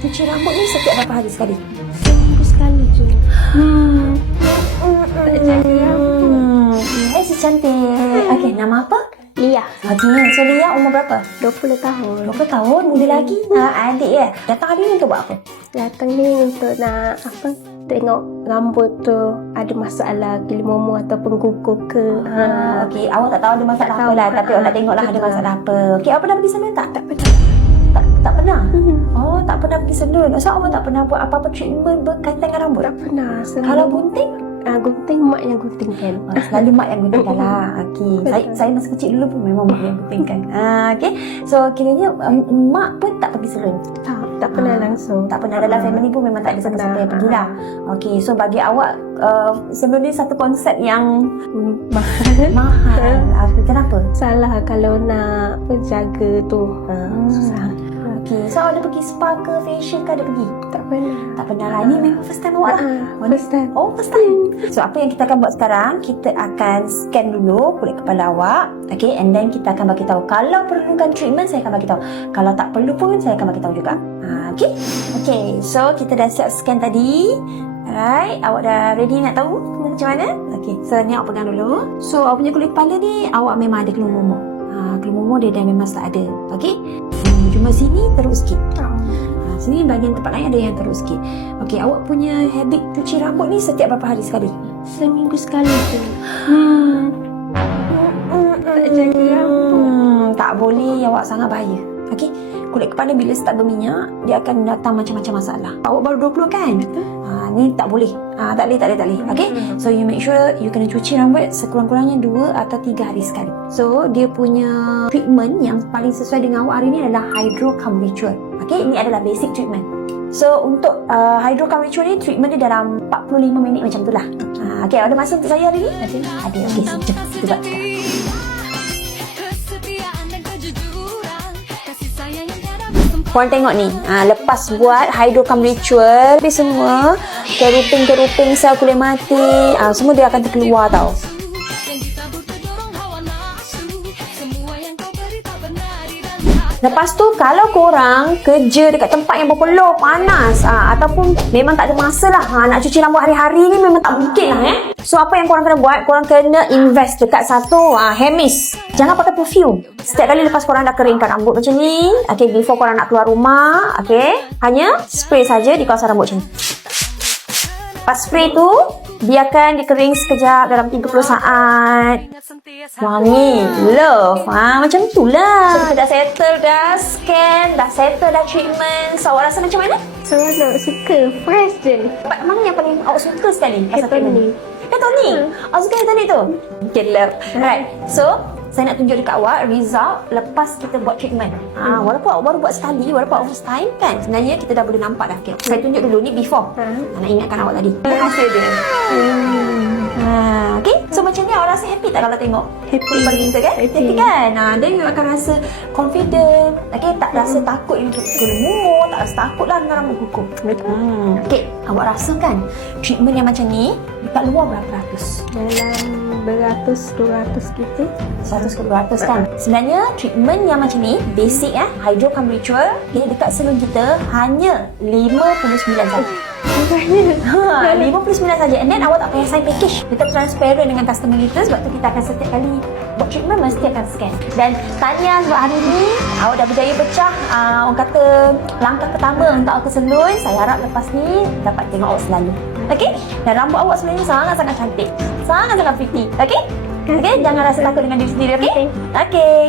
Cuci rambut ni setiap berapa hari sekali? Seminggu sekali je. Tak jaga rambut. Hai si cantik. Okey, nama apa? Lia, Okey, so Lia umur berapa? 20 tahun. 20 tahun, muda lagi. Adik ya. Datang hari ni untuk buat apa? Datang ni untuk nak tengok rambut tu ada masalah gilmomo ataupun gugur ke. Okey, awak tak tahu ada masalah Tak apa tahu. lah, tapi awak nak tengoklah ada Betul. masalah apa. Okey, awak pernah pergi salon tak? Tak pernah. Tak pernah? Oh, tak pernah pergi salon. So, awak tak pernah buat apa-apa treatment berkaitan dengan rambut? Tak pernah. Kalau gunting? Gunting mak yang guntingkan. Selalu mak yang guntingkan lah. Okey. Saya masa kecil dulu pun memang mak yang guntingkan. Okey. So kiranya mak pun tak pergi salon. Tak pernah langsung. Tak pernah, dalam family pun memang tak ada siapa-siapa yang pergi lah. Okey. So bagi awak sebenarnya satu konsep yang mahal. Kenapa? Salah kalau nak jaga tu. Susah. Okey. So awak ada pergi spa ke facial ke, ada pergi? Tak pernah. Tak pernah lah. Ini memang first time awak lah. First time. Oh, first time. So, apa yang kita akan buat sekarang, kita akan scan dulu kulit kepala awak. Okay, and then kita akan bagi tahu. Kalau perlukan treatment, saya akan bagi tahu. Kalau tak perlu pun, saya akan bagi tahu juga. Okay? Okay, so kita dah siap scan tadi. Alright, awak dah ready nak tahu macam mana? Okay, so ni awak pegang dulu. So, awak punya kulit kepala ni, awak memang ada keluar momok. Keluar momok dia dah memang start ada. Okay? Cuma sini teruk sikit. Sini bahagian tempat lain ada yang teruk sikit. Okey, awak punya habit cuci rambut ni setiap berapa hari sekali? Seminggu sekali je. Tak jaga rambut. Tak boleh, awak sangat bahaya. Okey, kulit kepala bila start berminyak, dia akan datang macam-macam masalah. Awak baru 20 kan? Betul. Ni tak boleh. Tak boleh. Okey, so you make sure you kena cuci rambut sekurang-kurangnya 2 atau 3 hari sekali. So, dia punya treatment yang paling sesuai dengan awak hari ni adalah Hydro Calm Ritual. Okey, ini adalah basic treatment. So, untuk Hydro Calm Ritual ni, treatment dia dalam 45 minit macam tu lah. Okey, ada masa untuk saya hari ni? Ada. Okey, jom kita buat sekarang. Korang tengok ni, lepas buat Hydro Calm Ritual, dia semua keruping-keruping sel kulit mati, semua dia akan terkeluar tau. Lepas tu, kalau korang kerja dekat tempat yang berpeluh, panas, ataupun memang tak ada masa lah, nak cuci rambut hari-hari ni memang tak mungkin lah So, apa yang korang kena buat? Korang kena invest dekat satu hair mist. Jangan pakai perfume. Setiap kali lepas korang dah keringkan rambut macam ni, okay, before korang nak keluar rumah, okay, hanya spray saja di kawasan rambut macam ni. Lepas spray tu, biarkan dia kering sekejap dalam 30 saat. Wangi, love, macam tu lah. So, kita dah settle, dah scan, dah settle, dah treatment. So, awak rasa macam mana? Seronok, suka, fresh je. Mana yang paling awak suka sekali? Hair toning. Hair toning? Awak suka hair toning tu? Okay, love. Alright, so saya nak tunjuk dekat awak result lepas kita buat treatment. Walaupun awak baru buat sekali, walaupun awak first time kan, sebenarnya kita dah boleh nampak dah. Okay. Saya tunjuk dulu ni before. Nak ingatkan awak tadi. Hasil dia. Okay, so macam ni awak rasa happy tak kalau tengok? Happy. Pada kita kan? Happy kan? Then you akan rasa confident. Okay, tak rasa takut untuk keluar, tak rasa takut lah dengan rambut kukuh. Okay, awak rasa kan treatment yang macam ni dekat luar berapa ratus? Dalam beratus, 200 gitu. 100 ke 200 kan? Sebenarnya treatment yang macam ni, basic Hydro Calm Ritual, dekat salon kita hanya 59 saja. 59 saja. And then awak tak payah sign package. Kita transparent dengan customer kita, sebab tu kita akan setiap kali buat treatment mesti akan scan. Dan tahniah sebab hari ni awak dah berjaya pecah orang kata langkah pertama untuk awak ke salon. Saya harap lepas ni dapat tengok awak selalu. Okey? Dan rambut awak sebenarnya sangat-sangat cantik. Sangat-sangat pretty. Okey? Okey, jangan rasa takut dengan diri sendiri, okey? Okey.